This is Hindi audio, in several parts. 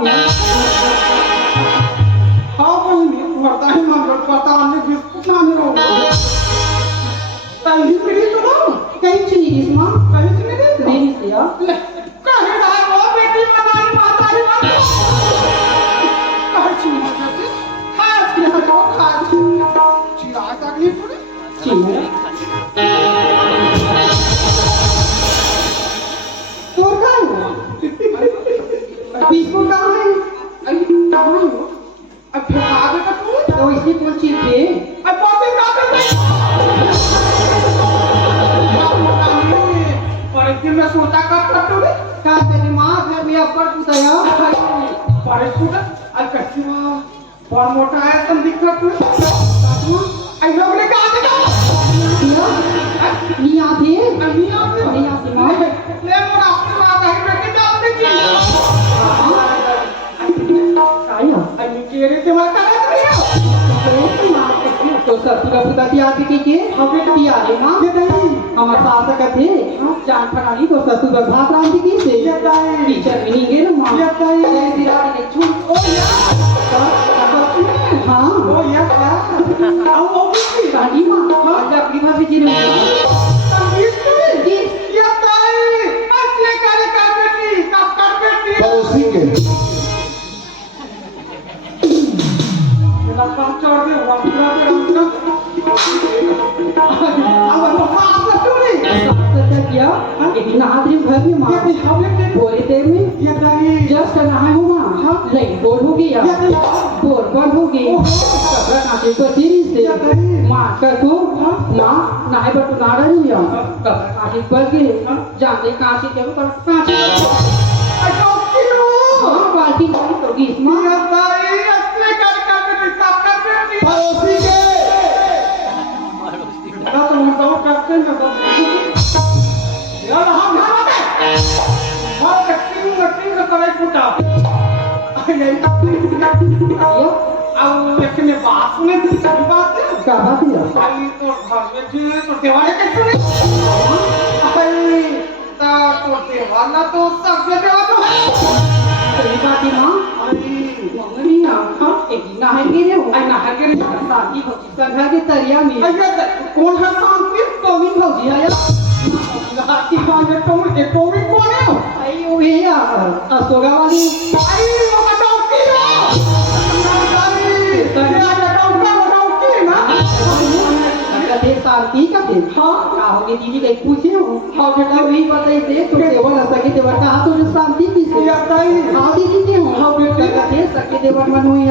मी हाँ बहिणी वरता ही मंगल पता आम्ही बिस्कुट नाही राहू काही पिढी तुला काहीच नाही माँ काहीच नाही देत नहीं दिया काही नाही वो बेटी मनाली म्हातारी म्हणतो काहीच नाही म्हणते खायच की हा जाऊ खायच चिरा टाकली पुढे चिमू तो काय बिस्कुट कहाँ है आई कहाँ हो अब फेंका दे का तू तो इसकी कौन चीज थे अब बातें का कर रही और एक दिन मैं सोता का करते हुए क्या तेरी माँ घर में अपर पुताया बारिश को आज कैसी माँ बहुत मोटा है तुम दिखत हुए आई लोग ने कहा था नहीं आती नहीं आते नहीं आती माँ ले मोर आपकी बात है बेटी डाल दे की आया आई के रे ते मार कर रही हो तो ससुरा पुता की आती के हमें की आले माँ ये नहीं हमारे सास का थे जान फरानी तो ससुर भात रांधी की से ये नहीं टीचर भी नहीं गए ना माँ ये नहीं दिलाड़ी ने छूट ओ यार हाँ ओ यार आओ ओ भी गाड़ी माँ आज अपनी भाभी जी ने संगीत जी ये नहीं असले करे कर बेटी कब कर बेटी पड़ोसी के मेरा काम छोड़ दे वापस अब वो साफ कर तू नहीं क्या किया एक दिन आदमी घर में माँ ये हमें के थोड़ी देर में ये नहीं जस्ट नहाए हो माँ लाइट बोर्ड हो गया ये नहीं बोर्ड बंद हो गई कपड़ा कांचे को सीरी से माँ कर को माँ नहाए बट नाड़ा नहीं है कपड़ा कांचे पर के जानते कांचे के ऊपर कांचे अच्छा क्यों हाँ बाल्टी वाली तो गई माँ ये नहीं असले करे कर बेटी कब कर बेटी पड़ोसी के ना तो हम तो करते हैं तो यार हम भागते मार कटिंग का करे फुटा यही अब लेकिन बात सुने थी सही बात है क्या बात है आई तो घर में थी तो देवाने के सुने आई तो देवाना तो सब देवा तो है सही बात है माँ आई मम्मी हाँ एक दिन नहाए गए हो आई ना है के शादी हो चिकन घर के तरिया में आई कौन है शांति तो भी भौजी आया गाती कौन है तो भी कौन है आई वो ये अशोका वाली आई वो डॉक्टर है कथे शांति का थे हाँ का हो गई दीदी देख पूछे हो हाँ बेटा वही बताई थे तो देवर सके देवर कहा तो शांति की से हाँ दीदी के हो हाँ बेटा कथे सके देवर मन हुई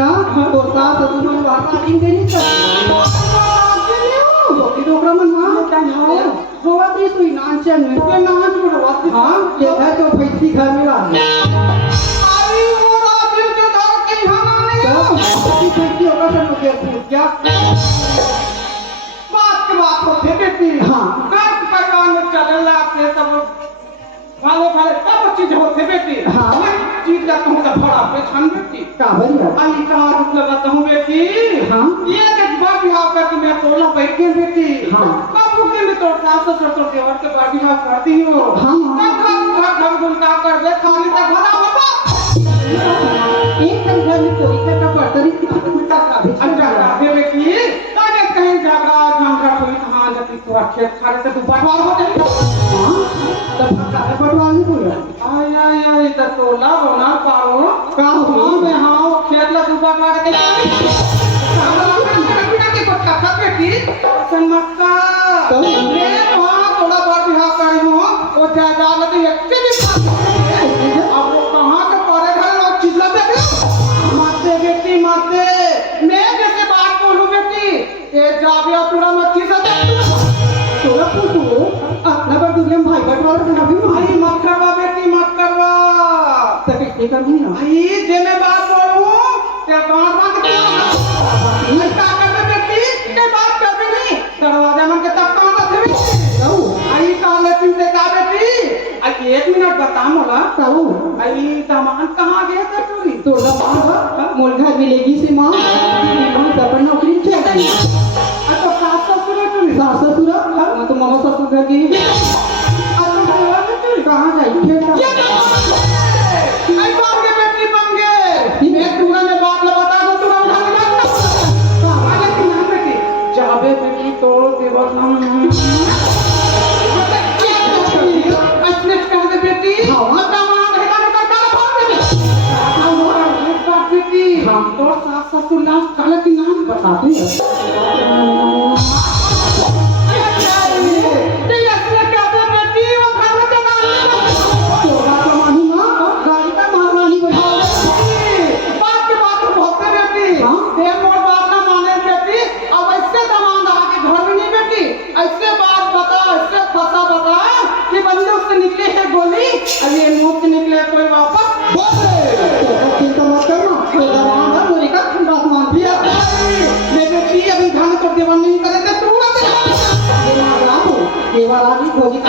तो सास ससुर मन बाबा दिन देनी कर तो डोकरा मन मां होवा ती सुई नाचन में के नाच उड़वा हाँ ये है तो पैसी घर में ला आई वो रात के घर के हमारे पैसी होगा सब के क्या बात होते बेटी हाँ घर परिवार में चलला से सब वाले सब चीज होते बेटी हाँ चीज का कहूँ का बड़ा पे छन बेटी का बढ़िया आई का रुक लगाता हूँ बेटी हाँ ये देख बार बिहार करके मैं तोला बैठ गई बेटी हाँ बाबू के लिए तो सास ससुर तो देवर के बार बिहार करती हो हाँ घर घुमका कर दे खाली तक भरा होगा एक घर में कोई का पड़ता नहीं अच्छा राधे बेटी ताने कहीं झगड़ा झंझट हुई कहाँ जाती तो खेत खाने से तू बटवार हो जाएगी हाँ तब का पटवाल नहीं बोला आई आई आई तो तोला होना पाओ का हो हाँ मैं हाँ खेत ला तू बटवार के कथा बेटी सनमक्का मैं वहाँ थोड़ा बार बिहार करी हूँ वो जायदाद तो एक के दिन अब वो कहाँ के परे घर लोग चिल्ला बेटे मारते बेटी मारते मैं जैसे बात बोलूं बेटी ये जाबिया पूरा मत खींचा तोरा पूछो अपना पर दुनिया में भाई बटवारा से नबी भाई मत करवा बेटी मत करवा तब इतने करनी ना भाई जे मैं बात बोलूं ते बात मत करवा क्या करबे बेटी के बात करबे नहीं दरवाजा मन के तब कहां तक देबे आई काले पिन से का बेटी आई 1 मिनट बता मोला ताऊ आई दामान कहां गए थे तू तोड़ा मां मोल घर मिलेगी से मां हम अपन नौकरी चाहिए तो सास ससुर तू सास ससुर मैं तो मामा ससुर घर की कहाँ जाएगी आई बाप के बेटी बन गए तो देवर बेटी बेटी हम तो सास ससुर नाम काले की नाम बताते हैं अरे मुफ्त निकले कोई वापस चिंता मत करना मेरे की अभी धान को देवन नहीं करेंगे तू देवारानी भोजी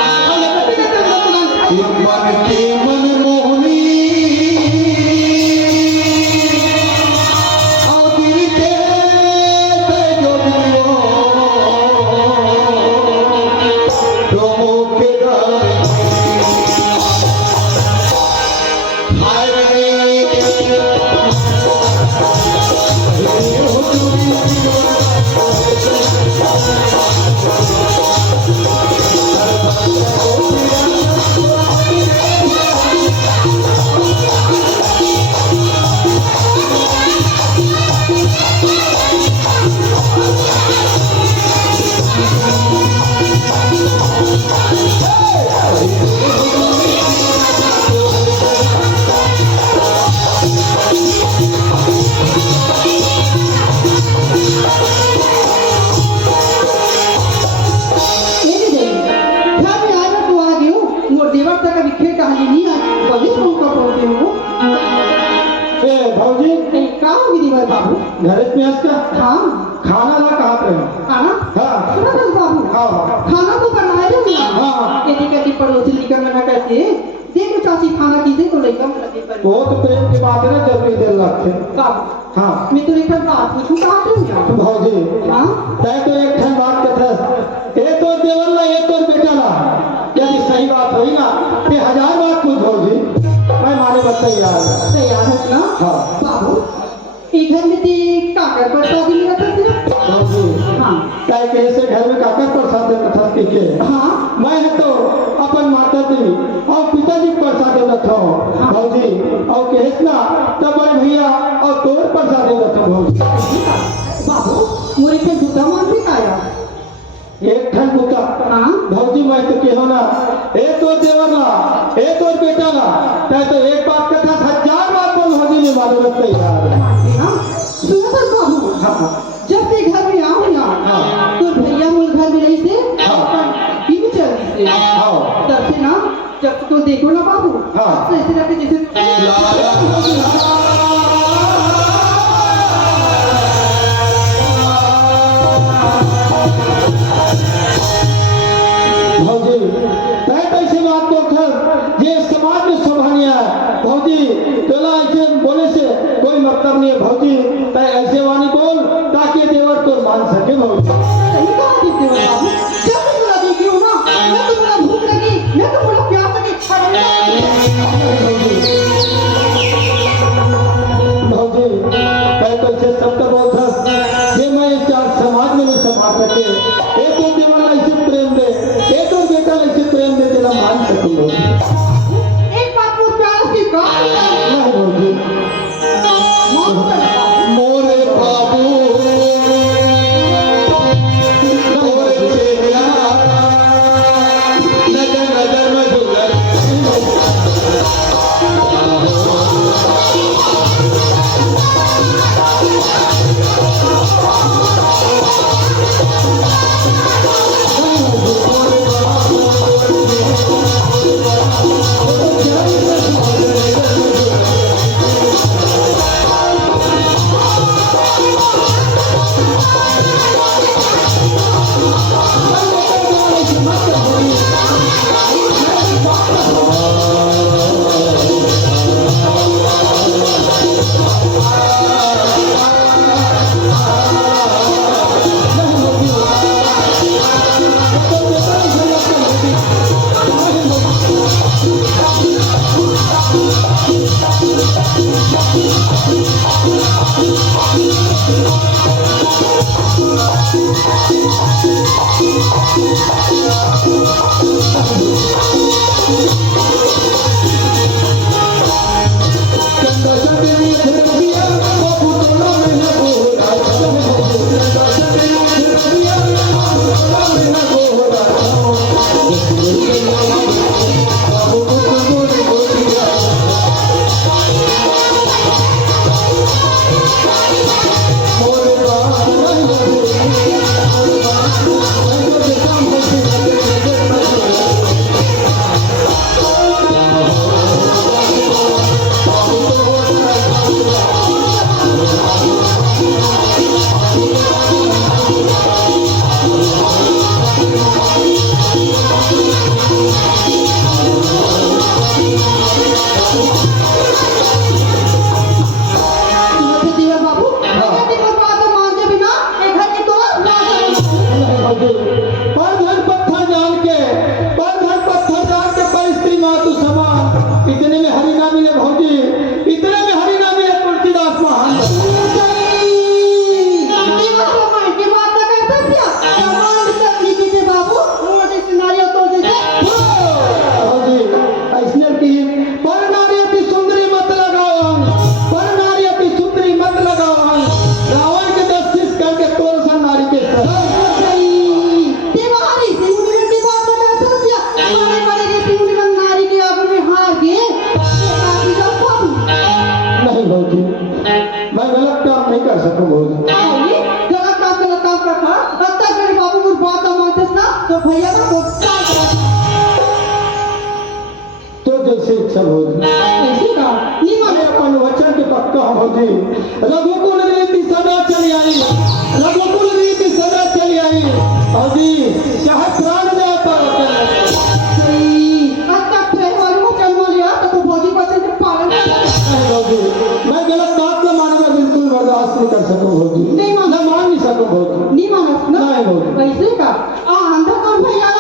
घर में का हाँ खाना ला कहाँ पे खाना हाँ सुना दस बाबू हाँ खाना तो बनाए थे हाँ यदि कहती पड़ोसी निकल मना कैसे देखो चाची खाना कीजिए तो लेकर लगे पर बहुत प्रेम की बात है ना जल्दी देर लगते बाबू हाँ मैं तो एक बात पूछूं कहाँ पे हूँ भाजी हाँ तय तो एक ठन बात कहता एक तो देवर ला एक तो बेटा ला यदि सही बात हुई ना ये 1000 बात कुछ भाजी मैं माने बताइए यार तैयार है ना हाँ बाबू एक घर में थी काकर प्रसाद मिला था भाजी हाँ तय कैसे घर में काकर प्रसाद देता था के हाँ मैं है तो अपन माता जी और पिताजी को प्रसाद देता था भाजी और कहेस ना तब बड़े भैया और तोर प्रसाद देता था भाजी बाबू मोरे पे दूधा मान भी आया एक ठन बुता हाँ भौजी मैं तो कहो ना ए तोर देवर ला ए तोर बेटा ला तय तो एक बात कथा 1000 बात बोल भौजी ने मालूम रखते यार हाँ सुनो तो बाबू हाँ जब से घर में आओ ना हाँ। तो भैया मूल घर में रही से हाँ। बीवी चल रही से हाँ। तब से ना जब तो देखो ना बाबू हाँ। तो ऐसे लगते जैसे भौजी तय कैसे बात तो खर ये समाज में शोभनीय है भौजी तोला ऐसे बोले से कोई मतलब नहीं है भौजी तय ऐसे वाणी बोल ताकि देवर तो मान सके भौजी सही कहा देखते हो बाबू जब भी बोला देखी हो ना मैं तो बोला भूख लगी मैं तो बोला प्यास लगी भौजी तय कैसे सबका बहुत ये मैं इस चार समाज में नहीं संभाल सके एक तो देवर ऐसे प्रेम दे एक तो बेटा ऐसे प्रेम दे तेरा मान सकूं भौजी एक बात वो प्यास की बात नहीं भौजी मोरे बाबू मोरे चेहरा नजर नजर में जुगर बाबू इच्छा भौजी अपन वचन के पक्का भौजी रघुकुल रीति सदा चली आई रघुकुल रीति सदा चली आई भौजी चाहे प्राण दे पर मैं गलत बात न मानूंगा बिल्कुल बर्दाश्त नहीं कर सकूं भौजी नहीं मान नहीं सकूं भौजी नहीं मानो नहीं भौजी ऐसे का अंधा कौन भैया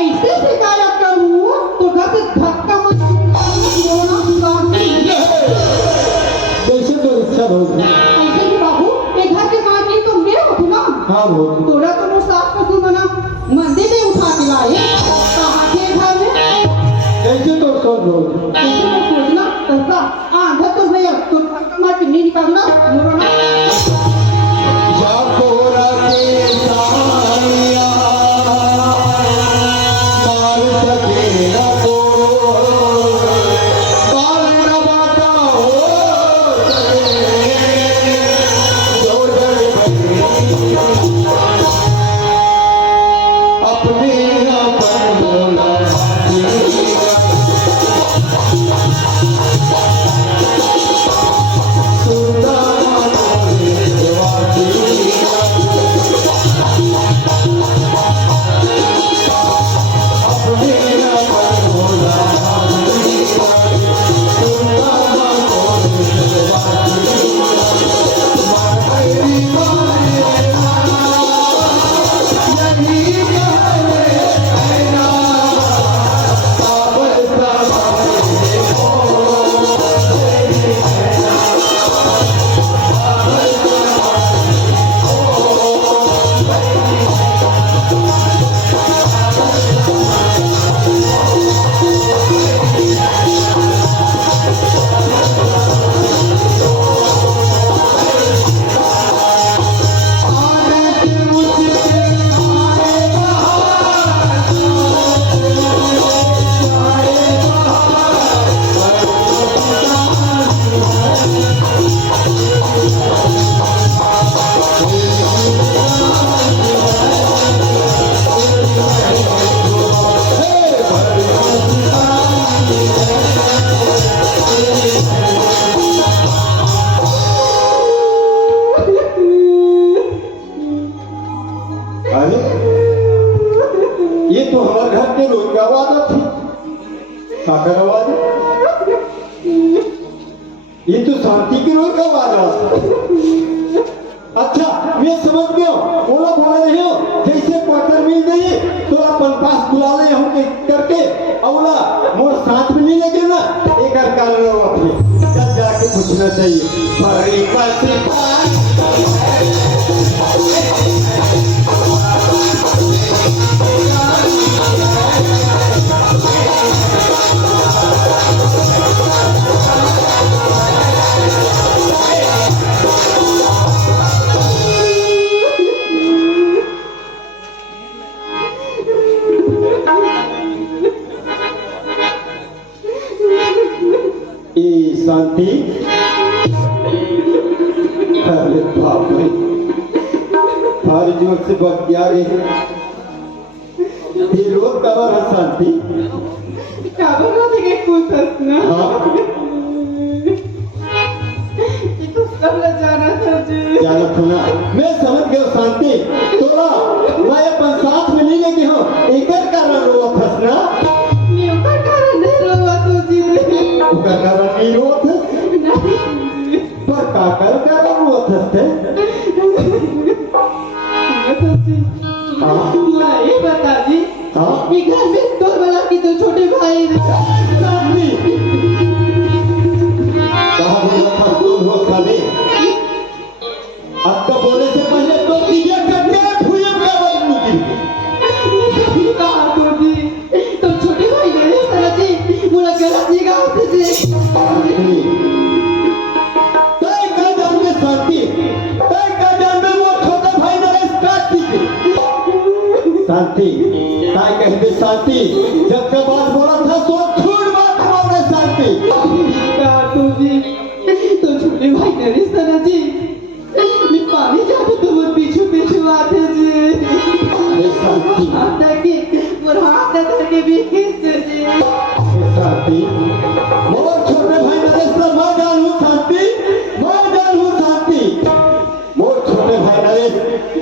ऐसे शिकायत करूं तो घर से धक्का मत जैसे तो इच्छा भौजी ऐसे भी बाबू ये घर के मालिक तो मैं हूं ना हाँ भौजी तोरा तो वो साफ कर दूंगा ना मंदिर में उठा के लाए कहां के घर में जैसे तो सोच भौजी ऐसे तो सोचना ऐसा अंधा तो भैया तो धक्का मार के नहीं निकालना मोरो ना ये तो हमारे घर के रोज का आवाज थी साकर आवाज ये तो शांति की रोज का आवाज अच्छा मैं समझ गया बोला बोल रहे हो जैसे क्वार्टर मिल गई तो अपन पास बुला ले हम करके अवला मोर साथ में नहीं लगे ना एक कर लो अपने जब जाके पूछना चाहिए बड़ी बात शांति। अरे बाप रे, हर जोर से बतिया रही रोज कवर है शांति। क्या बोल रहा था कि कुछ हंसना? हाँ ये तो सब लग जाना था जी। जाना था ना, मैं समझ गया शांति। तोरा मैं अपन साथ में नहीं लेके हूँ, एक कारण रोवा फंसना। मैं उसका कारण नहीं रोवा तो जी। उसका कारण नहीं रोवा था, नहीं जी। पर का कारण रोवा फंसते। तो जी, हाँ मुझे ये बता जी, हाँ कि घर में दो बड़ा की दो छोटे भाई हैं। शांति। कहा बोला था तुम हो साले, अब तो बोले से पहले तो चीजें करके भूले क्या बनूंगी। नहीं कहा तो जी, तो छोटे भाई नहीं सर जी, मुझे गलत नहीं कहा था जी। तय का जान में शांति, तय का जान में वो छोटा भाई नरेश काटी शांति। तय कहते शांति, जब का बात बोला था तो झूठ बात बोले शांति। कहा तो जी, तो छोटे भाई नहीं सर जी, मैं पानी जाते तो वो पीछे पीछे आते जी। ये शांति, आता कि और हाथ धर के भी खींचते जी। ये शांति। मोर छोटे भाई नरेश का मां जान हूँ शांति, मां जान हूँ शांति। मोर छोटे भाई नरेश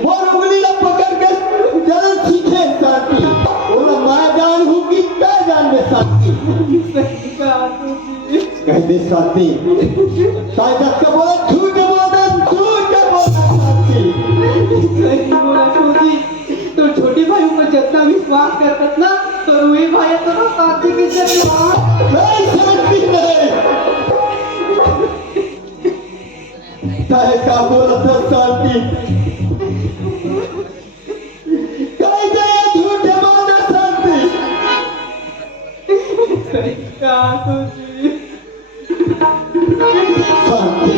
मोर उंगली ला पकड़ के जल सीखे शांति। बोला मां जान हूँ कि क्या जान में शांति। सही कहा तो जी। कहते शांति, ताकत का बोला झूठ बोला शांति। सही बोला तो जी, तो छोटे भाई ऊपर जितना विश्वास करता ना, तो वही भाई तो ना शादी के जगह। नहीं शांति नहीं, ताकत का बोला था शांति। कहते ये झूठ बोला शांति। सही कहा तो जी। शांति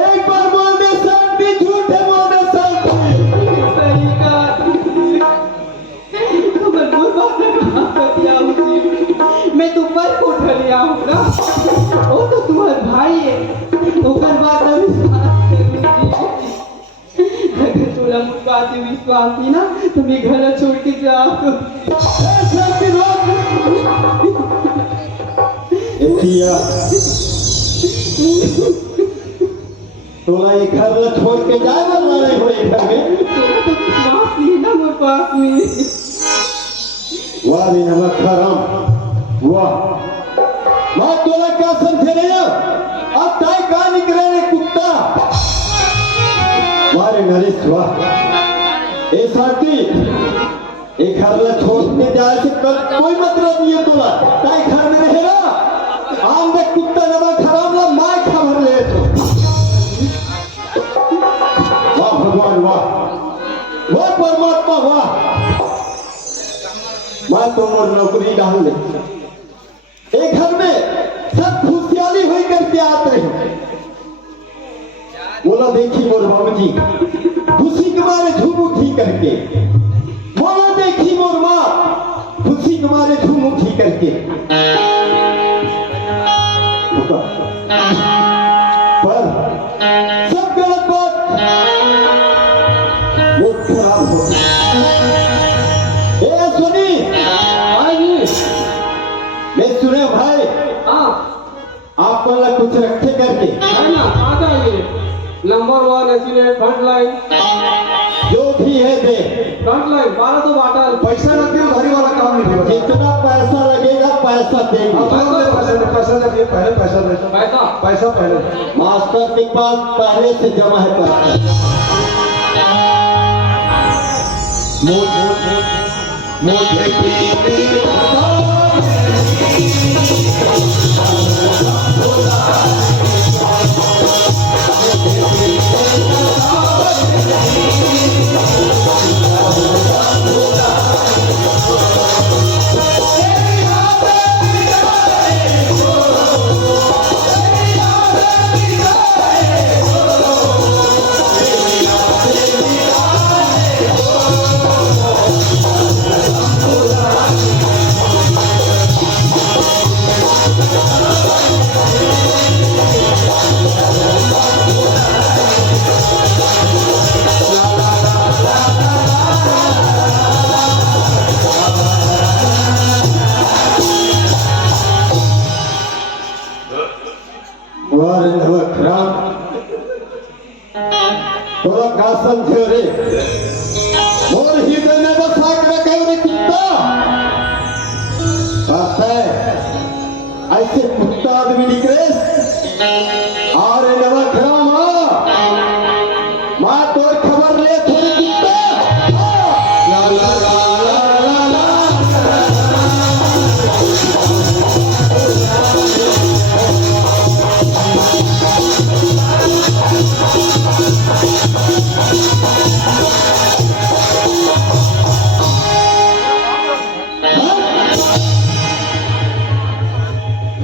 एक बार बोल दे शांति, झूठ बोल दे शांति। सही कहा तो जी। तो मैं वो बात कहा कर दिया हूँ जी। मैं तो पर को उठा लिया हूँ ना, वो तो तुम्हारा भाई है, ऊपर बात में विश्वास करूँगी। अगर थोड़ा मुझ बात में विश्वास नहीं ना, तो मैं घर छोड़ के जाओ। शांति रोक। एथिया तोला ये घर ला छोड़ के जाए वाला नहीं हो ये घर में। तेरा तो विश्वास नहीं है ना मेरे पास में। वाह रे नमक हराम, वाह माँ तोला क्या समझे नहीं हो? अब ताई कहाँ निकले रे कुत्ता। वाह रे नरेश वाह। ए शांति, एक घर ला छोड़ने जाए से कल कोई मतलब नहीं है तोला। ताई घर में रहेगा, आम देख कुत्ता नमक हराम ला माय खबर ले तो। वाह भगवान वाह, वाह परमात्मा वाह। मैं तो मोर नौकरी डाल ले, एक घर में सब खुशियाली हुई करके आते हैं। बोला देखी मोर बाबू जी खुशी के मारे झूम उठी करके। बोला देखी मोर माँ खुशी के मारे झूम उठी करके। पर सब गलत बात वो खराब हो। ए सुनी मैं सुने भाई, हाँ आप वाला कुछ रखे करके है ना, आ जाइए। नंबर 1 एसिलेट फ्रंट लाइन, जो भी है दे। Front line 1200 bottle. पैसा रख दियो, घरी वाला काम नहीं होगा। जितना पैसा लगेगा पैसा देंगे। पैसा रखिए, पहले पैसा दे। पैसा पैसा पहले। मास्टर के पास पहले से जमा है पैसा। ऐसे कुत्ता आदमी निकले अरे नमक राम माँ तोर खबर ले थोड़ी कुत्ता ला ला ला ला ला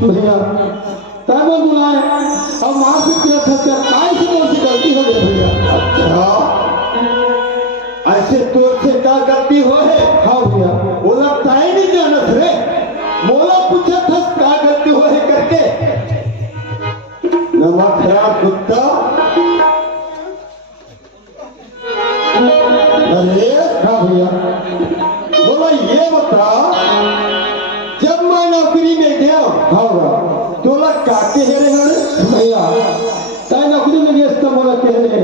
भैया टाइम बुलाए अब मार से किया था क्या काय से कौन सी गलती हो गई भैया अच्छा ऐसे तोर से क्या गलती हो है हाँ भैया वो लगता ही नहीं जानत रे मोला पूछा था क्या गलती हो है करके नमक खराब कुत्ता अरे हाँ भैया बोला ये बता जब मैं नौकरी में गया हाँ भैया तोला काके हेरे हरे भैया ताई नौकरी में गए तो मोला कह रहे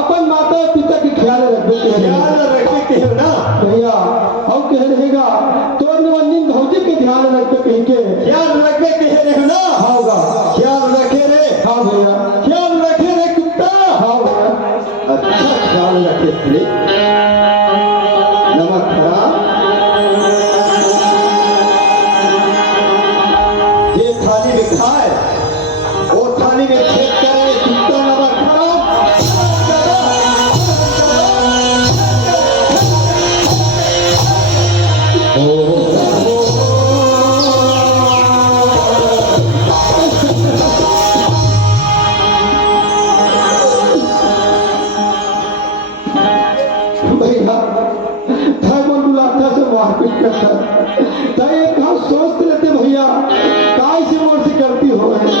अपन माता और पिता की ख्याल रखबे कह रहे ख्याल रखे के हो ना भैया हम कह रहेगा तो निवंदिन भौजी के ध्यान रखते कहीं के ख्याल रखे के हेरे हो ना हाँ होगा ख्याल रखे रे हाँ भैया ख्याल रखे रे कुत्ता हाँ भैया अच्छा ख्याल रखे रे नमक खराब ये थाली में खाए वो थाली में छेद करे कुत्ता नमक खराब भैया थाईमन बुलाता से मारपीट करता ताई एक हम सोच लेते भैया काय से मोर से गलती हो है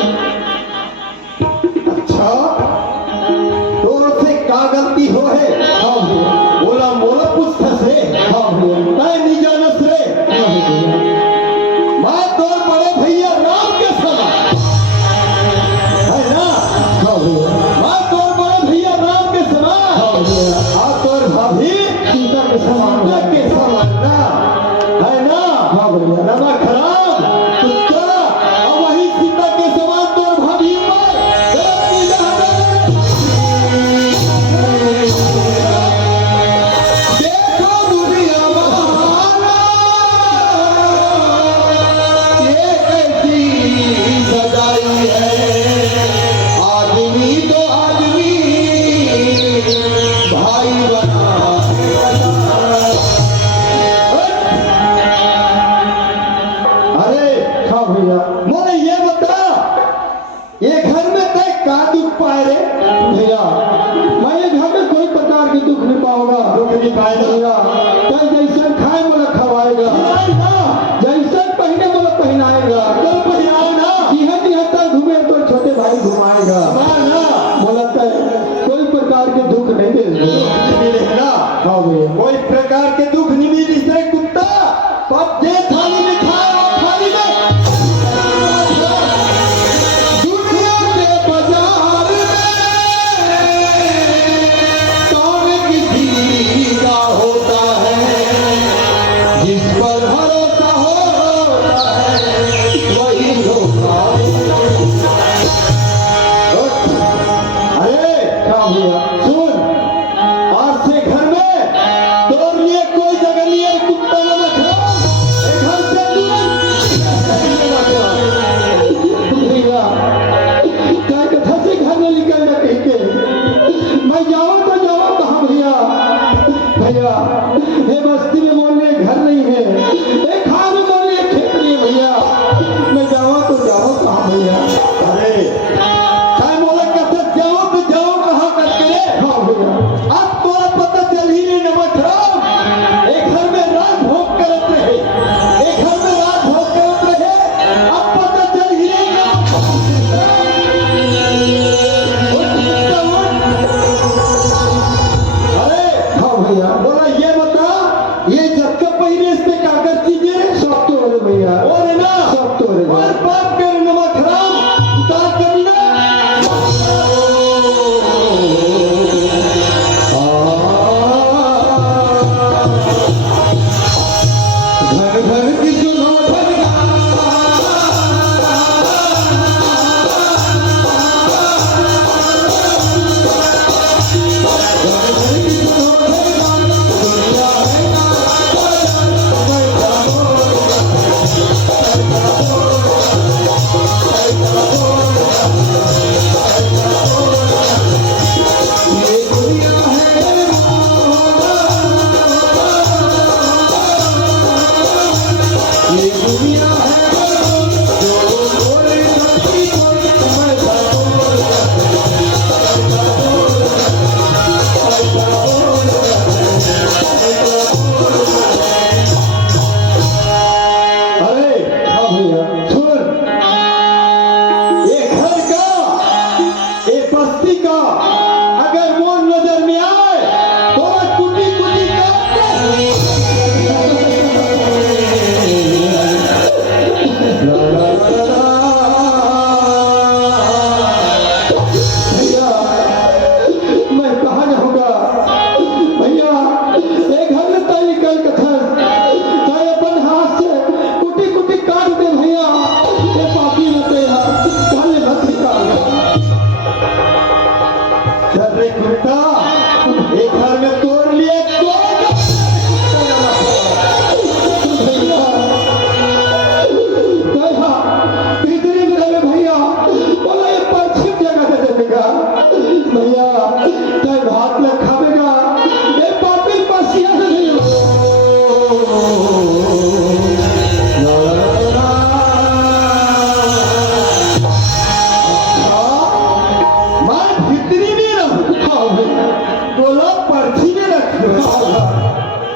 अच्छा तोर से का गलती हो है हाँ भैया बोला मोला पूछथस रे हाँ भैया मैं नहीं जानस रे हाँ भैया मैं तोर बड़े भैया राम के समान है ना हाँ भैया मैं तोर बड़े भैया राम के समान हाँ भैया और तोर भाभी सीता के समान सीता के समान ना है ना हाँ भैया नमक खराब कुत्ता और वही सीता के समान तोर भाभी पर गलती ना देखो दुनिया बहाना ये कैसी सजाई है आदमी तो आदमी भाई बना अरे हाँ भैया मोने ये बता ये घर में तय का दुख पाए रे भैया मैं ये घर में कोई प्रकार की दुख नहीं पाऊंगा दुख नहीं पाएगा भैया तय जैसन खाए मोला खवाएगा नहीं ना जैसन पहने मोला पहनाएगा तो पहिराओ ना जिहा जिहा तक घूमे तो छोटे भाई घुमाएगा ना ना मोला तय कोई प्रकार के दुख नहीं दे मिले ना हाँ भैया कोई प्रकार के दुख नहीं मिली से कुत्ता पर जे थाली में खाए वो थाली में दुनिया के बाजार में कौन किसी का होता है जिस पर भरोसा होता है वही धोखा अरे हाँ भैया सुन आज से घर में तोर लिए कोई जगह नहीं है कुत्ता न रखो एक घर से भैया क्या कथा से घर में निकल जा कहीं के मैं जाऊँ तो जाऊँ कहाँ भैया भैया ये बस्ती में मोहल्ले घर नहीं है एक खान में मोहल्ले एक खेत नहीं है भैया मैं जाऊँ तो जाऊँ कहाँ भैया अरे काय मोला कहते जाओ तो जाओ कहाँ करके रे हाँ भैया अब तोरा पता चल ही नहीं नमक राम एक घर में रात भोग करत रहे एक घर में रात भोग करत रहे अब पता चल ही नहीं नमक अरे हाँ भैया बोला ये बता ये जब पहिरे से कागज चीजें सब तो रे भैया और ना सब तो रे और बाप कर नमक राम उतार कभी ना घर घर की सुनो भजन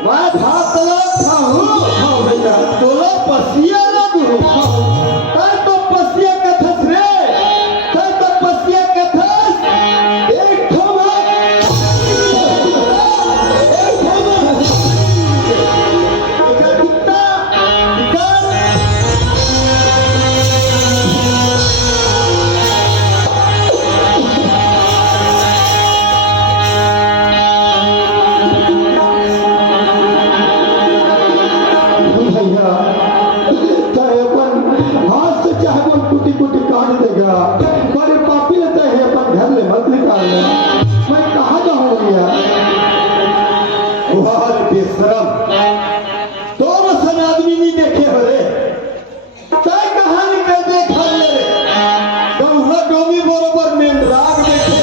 मैं भात खाऊं हाँ भैया तोला पसिया लगू तै तो पसिया कथस रे तै तो पसिया कथस एक ठोमा कितना भैया चाहे अपन हाथ से चाहे अपन कुटी कुटी काट देगा पर पापी लेते हैं अपन घर ले मत निकालना मैं कहाँ जाऊँ भैया बहुत बेशरम तो सन आदमी नहीं देखे बरे तय कहाँ निकल दे घर ले गौरा डोमी बरोबर मेन राग देखे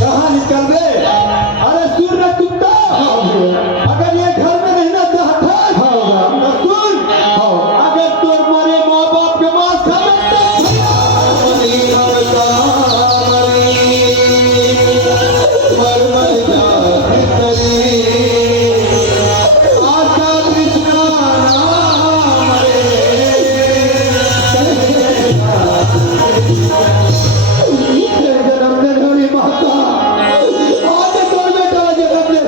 कहाँ निकल दे अरे सुन रे कुत्ता अगर ये घर में रहना चाहता है तो सुन अगर तोर मरे माँ बाप के मांस जन्मदिन होली माता आज तोर बेटा जन्मदिन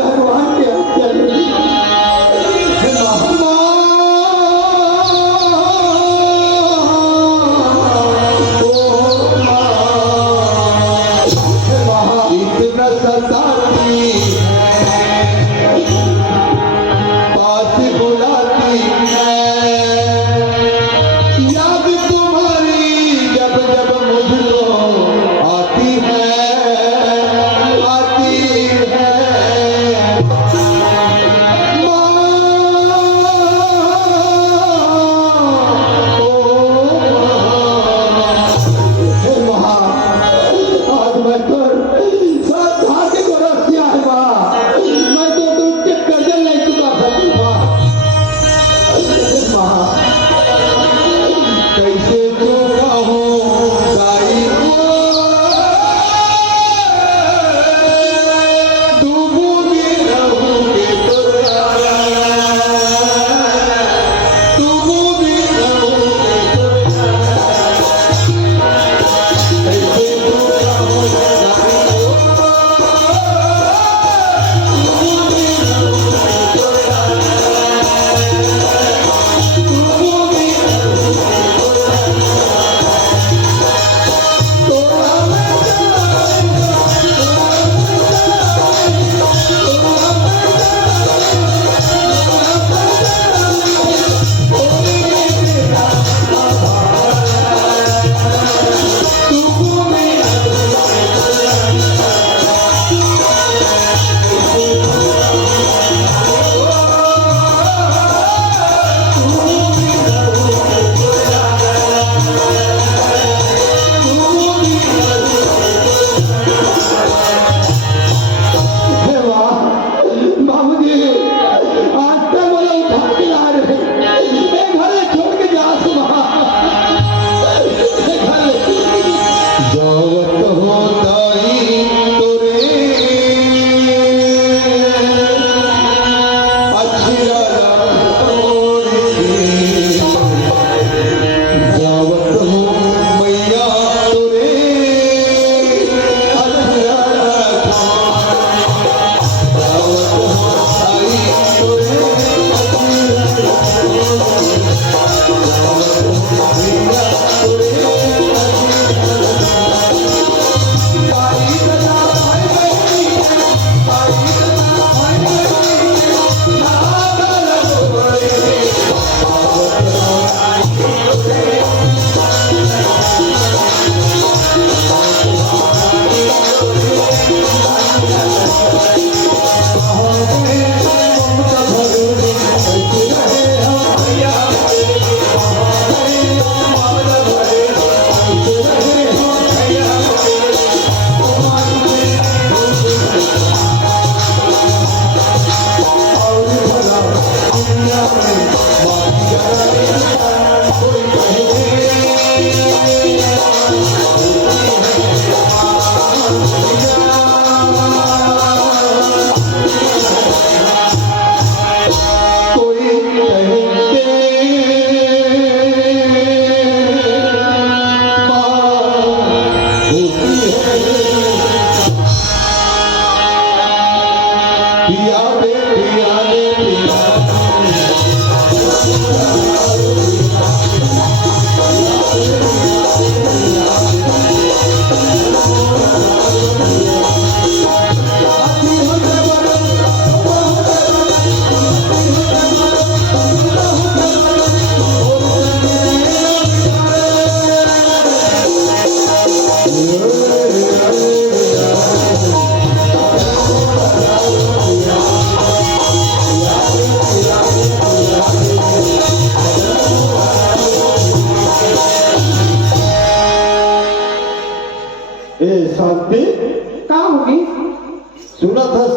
भगवान के इतना सताती पास बुलाती है याद तुम्हारी जब जब मुझको आती है आज मैं तो सब भाग्य को रख दिया है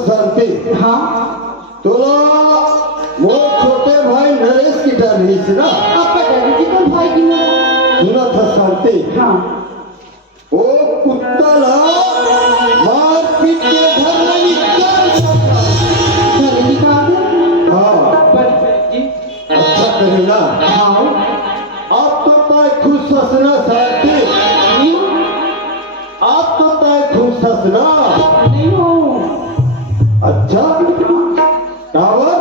शांति हाँ तुला मोर छोटे भाई नरेश की डर रही थी ना आपका डैडी जी कौन भाई की मैं सुना था शांति हाँ ओ कुत्ता ला मार पीट के घर में निकाल घर निकाल दे हाँ पर जी अच्छा करे ना हाँ अब तो तय खुश हंसना शांति नहीं हूँ अब तो तय खुश हंसना नहीं हूँ अच्छा टावर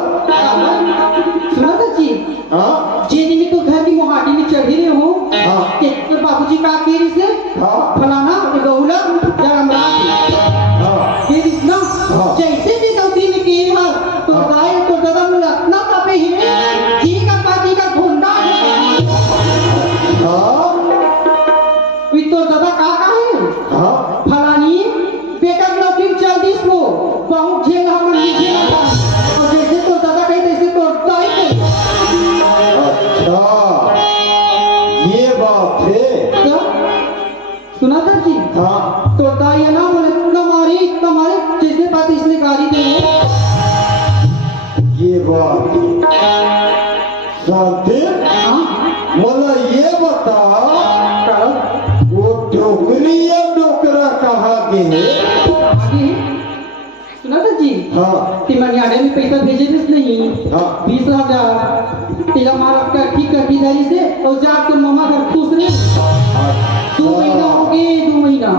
सुना था जी हाँ जे दिन को घर की मोहाटी में चढ़ी रहे हो हाँ तो बाबूजी का केरी से हाँ फलाना गहुला जरमराज हाँ केरी ना हाँ। जैसे भी गौती में केरी है तो गाय तो दादा में रत्ना कापे ही जी का पाती का घोंडा हाँ कोई तो दादा का है हाँ फलानी बेटा की नौकरी चल दी इसको बहुत झेल हम नीचे लगा और जैसे तो दादा कही तैसे तो दाई अच्छा ये बात है क्या सुना था जी हाँ तो दाई ना बोले इतना मारे जैसे बात इसने गाड़ी दे ये बात शांति हाँ मला ये बता करो वो डोकरी या डोकरा कहाँ के है आगे सुना था जी हाँ तिमनियाड़े में पैसा भेजे थे नहीं हाँ 20,000 तेरा मार का ठीक कर दी जारी से और जाके मामा घर खुश रहे 2 महीना हो गए 2 महीना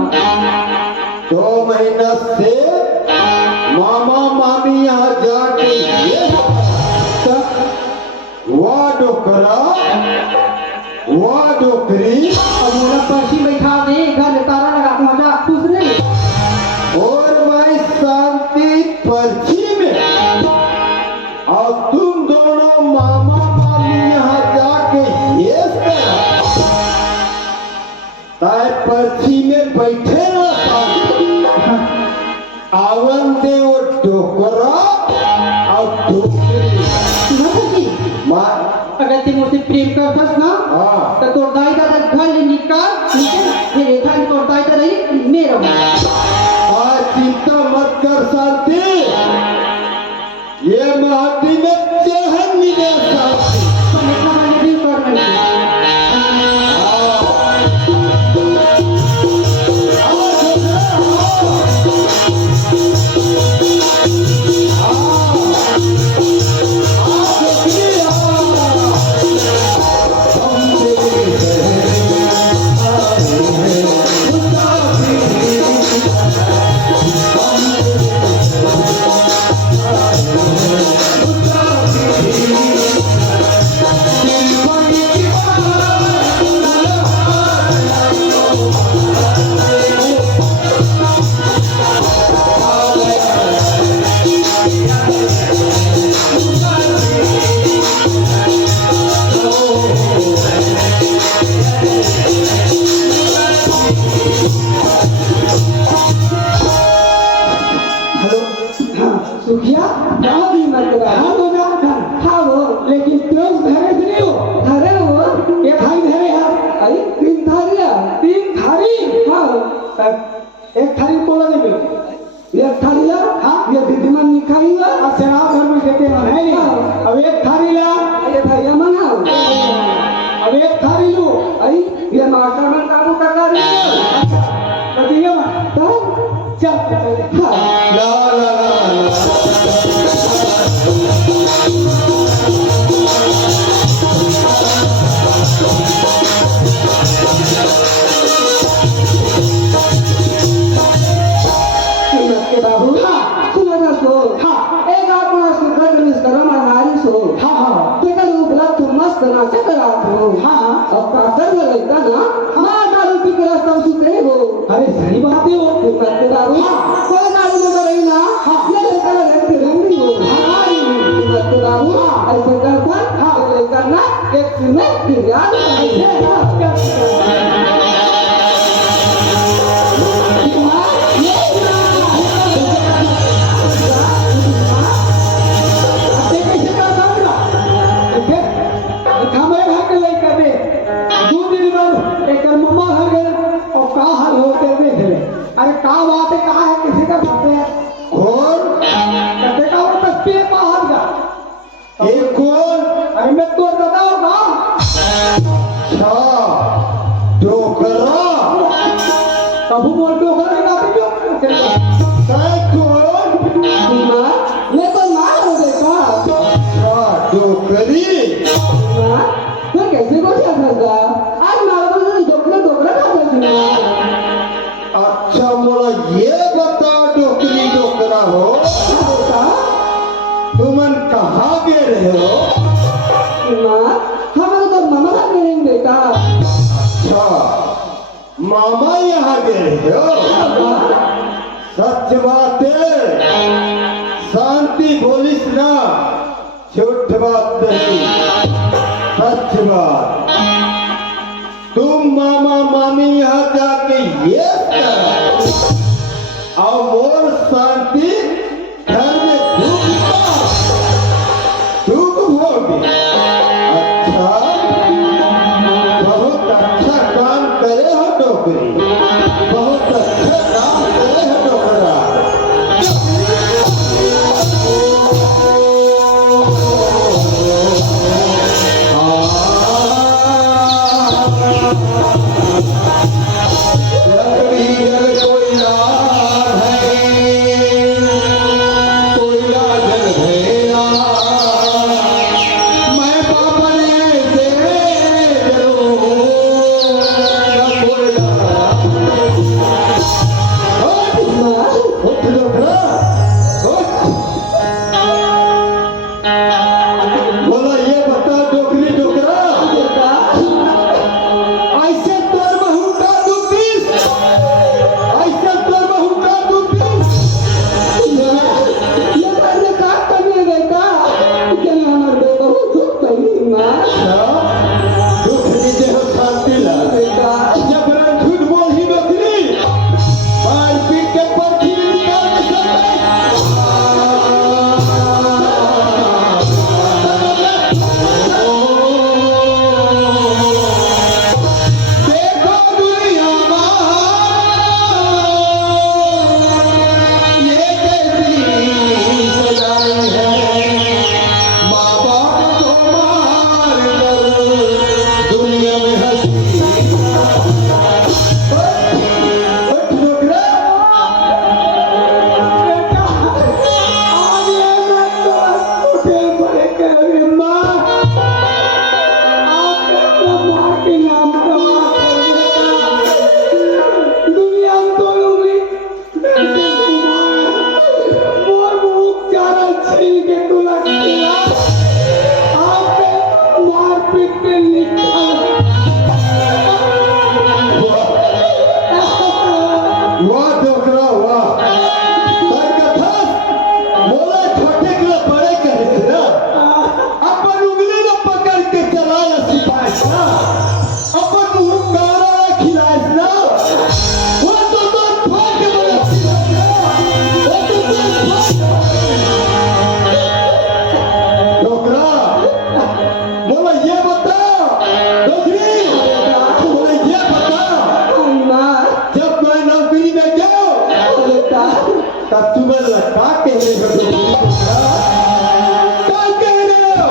2 महीना से मामा मामी यहाँ जाके ये वाह डोकरा वाह डोकरी अब मोला पर्ची बैठा दे घर तारा लगा के मजा खुश रहे और भाई शांति पर्ची में और तुम दोनों मामा मामी यहाँ जाके ये ताए पर्ची में बैठे ना आवन दे वो डोकरा और डोकरी सुना था जी मार अगर ते मुझसे प्रेम करतस ना हाँ तो तोर दाई दादा घर ले निकाल फिर रेखा तोर दाई दादा रही मेरा आज चिंता मत कर शांति ये माटी में चहन मिले शांति इतना मैंने भी कर नहीं सुखिया बहुत ही मत करा हाँ तो जा हाँ वो लेकिन तेज धरे से नहीं हो धरे वो एक थाली धरे यार अरे 3 थाली है 3 थाली हाँ एक थाली तोड़ा दे एक थाली ला हाँ ये दीदीमान निकाली ला और शराब घर में देते हैं है नहीं अब एक थाली ला ये भैया मना अब एक थाली लो आई ये मास्टर में काबू कर रही है अच्छा बताइए मत तो चल हाँ ला ला ला के बाबू सुनो ना सो हाँ एक आप ना सुकर कर इस करो महाराज सो हाँ हाँ तो का उपलब्ध मस्त नाचे करा हो हाँ हाँ अब का कर लगता ना मां दारू पी कर रास्ता सुते हो अरे सही बात है वो मत के बाबू कोई गाड़ी में रही ना हाँ ये लड़का लड़के रंगी हो हाँ मत के बाबू ऐसे करता हाँ करना एक में याद ऐसे अरे का बात है कहा है किसी का बात है कौन गए हो सच बात है शांति बोलिस ना झूठ बात नहीं सच बात तुम मामा मामी यहाँ जाके ये करो और मोर शांति घर में दुख होगी अच्छा बहुत अच्छा काम करे हो डोकरी बहुत अच्छा काम करे हो डोकरा लकड़ी जल कोयला है कोयला जल भेड़ा मैं पापने से जलो न कोयला उठ डोकरा बोला ये बता डोकरी डोकरा ऐसे तोर बहू का दुखीस ऐसे तोर बहू का दुखीस ये करने का करने देता क्या हमारे बेटा को दुख नहीं मां दुख दीजिए हो शांति ला बेटा जब रन झूठ बोल ही डोकरी मार पीट के परखी निकाल के देखो दुनिया ये कैसी सजाई है माँ बाप को मार कर दुनिया में हंसी उठ डोकरा बेटा आज ये मैं तो उठे पड़े करे मां आपने तो मां के नाम का दुनिया में तो उंगली मेरे और मुंह चारा छीन के तुला किया आपने मार पीट के निकाल वाह डोकरा वाह तर कथा मोला छोटे के बड़े करे थे ना अपन उंगली में पकड़ के चलाया सिपाही ना अपन मुंह गारा खिलाए ना वो तो ठोक के बोला वो तो डोकरा बोला ये बता डोकरी बोला ये बता मां जब मैं नौकरी में गया बेटा तब तुम्हें लगा के क्या कह रहे हो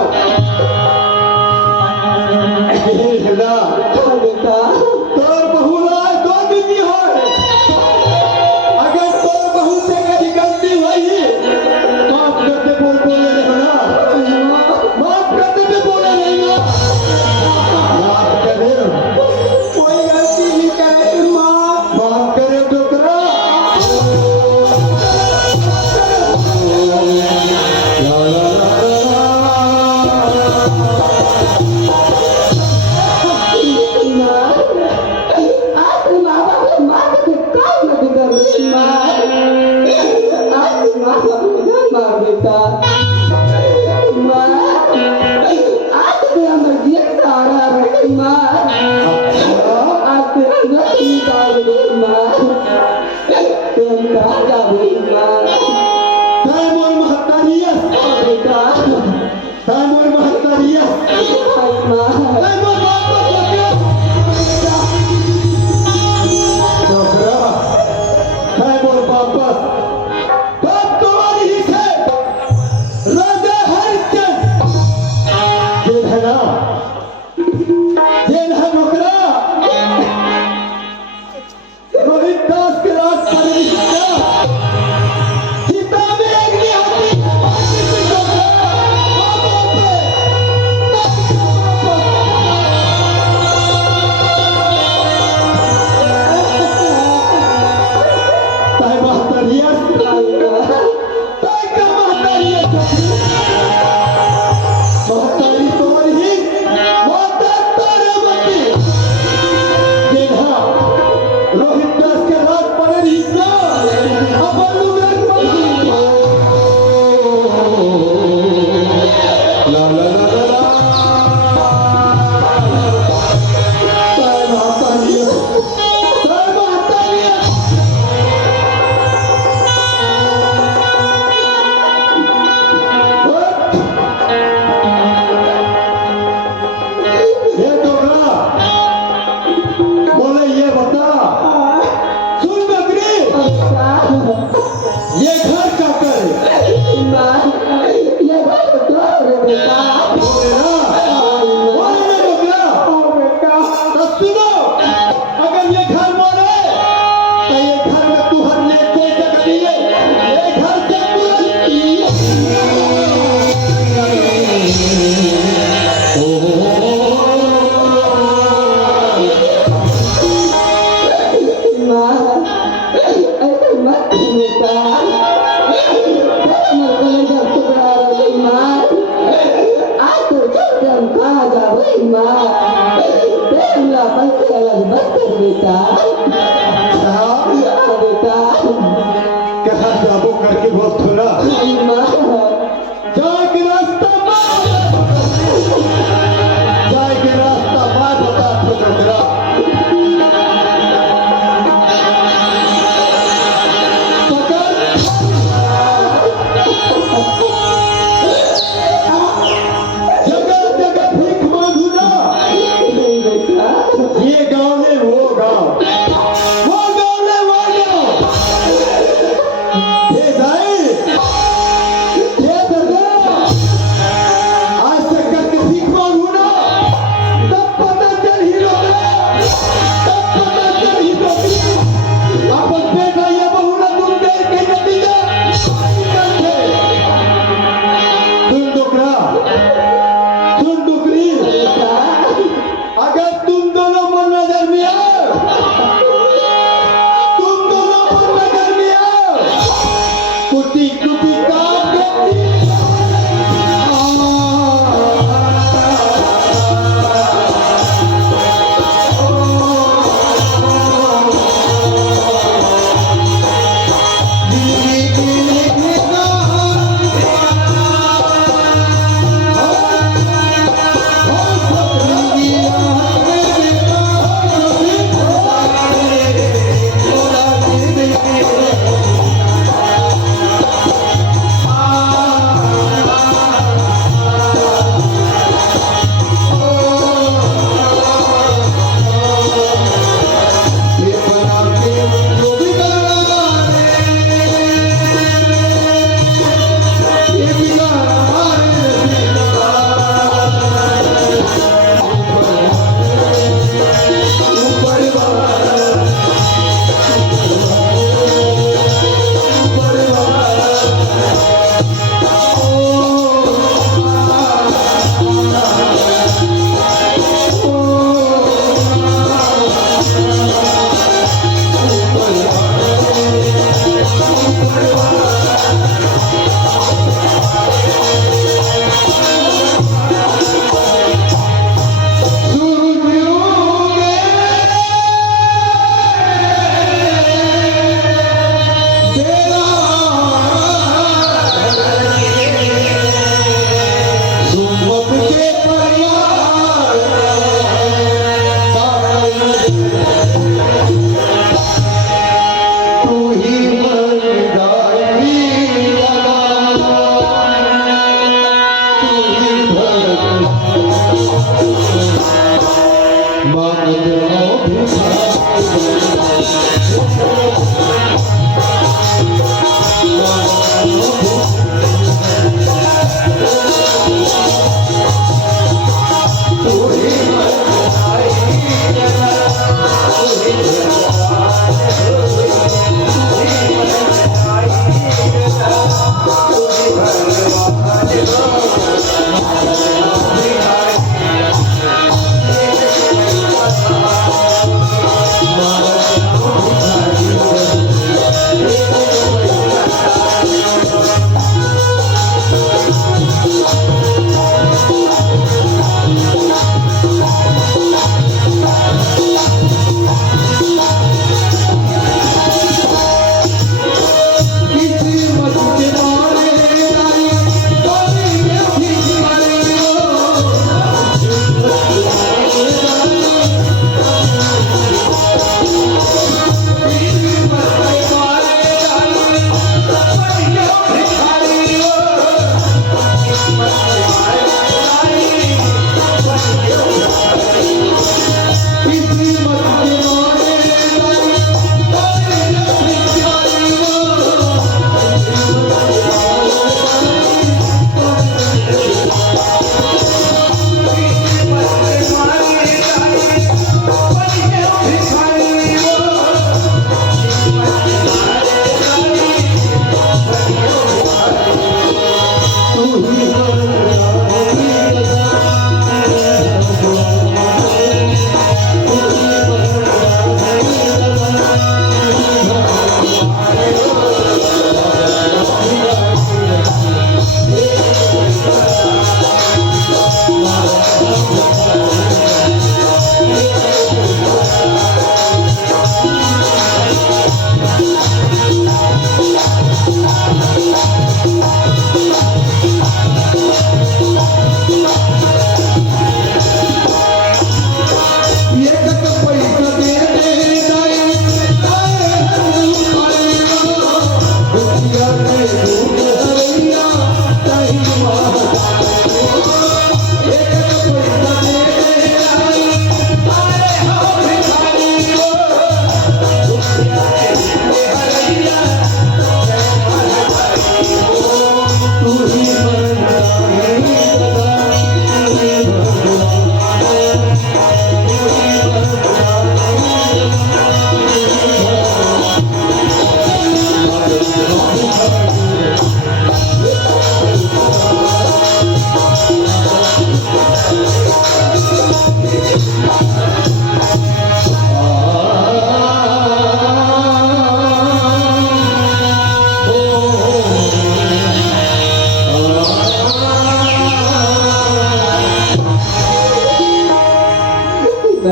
ना बेटा तोर बहू लाए 2 दिन ही हो अगर तोर बहू से कभी गलती हुई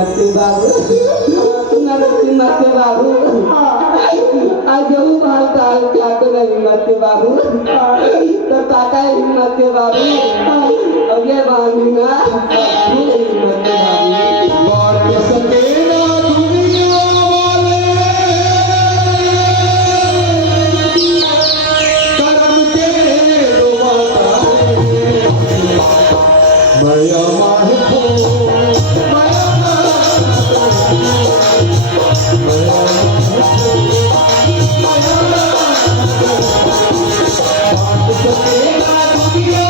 हिम्मत के बाबू हिम्मत के बाबू आज जब माल ताल क्या कर हिम्मत के बाबू तो काका हिम्मत के बाबू अब ये बांधूंगा हिम्मत के बाबू बात सके ना दुनिया वाले करम के दुआता माया माहे को माया बात सके ना दुनिया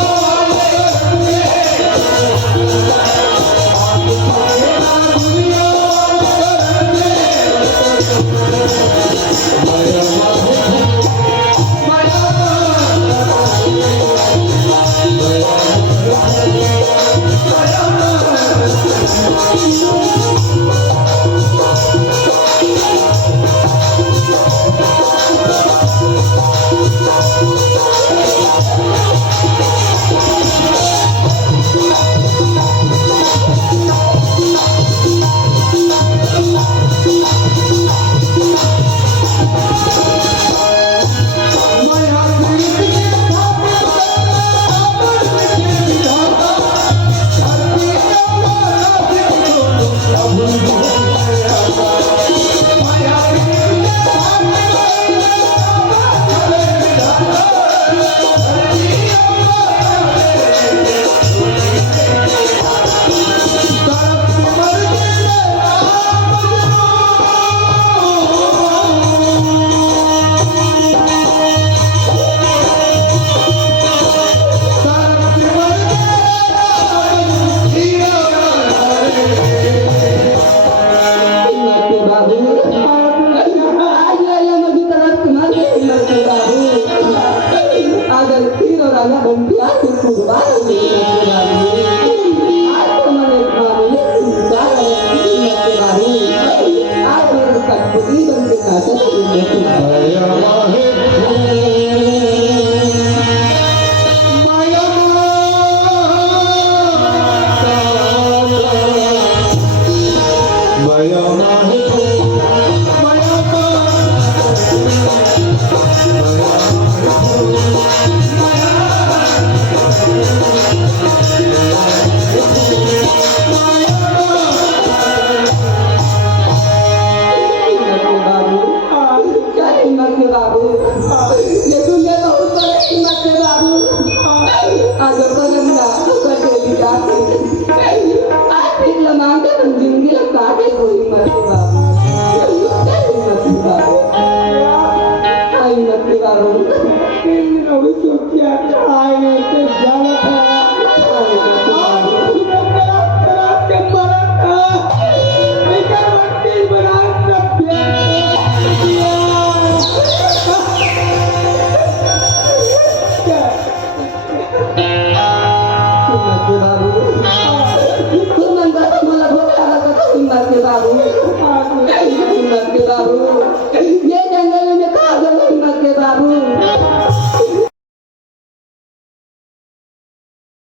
बाबू आज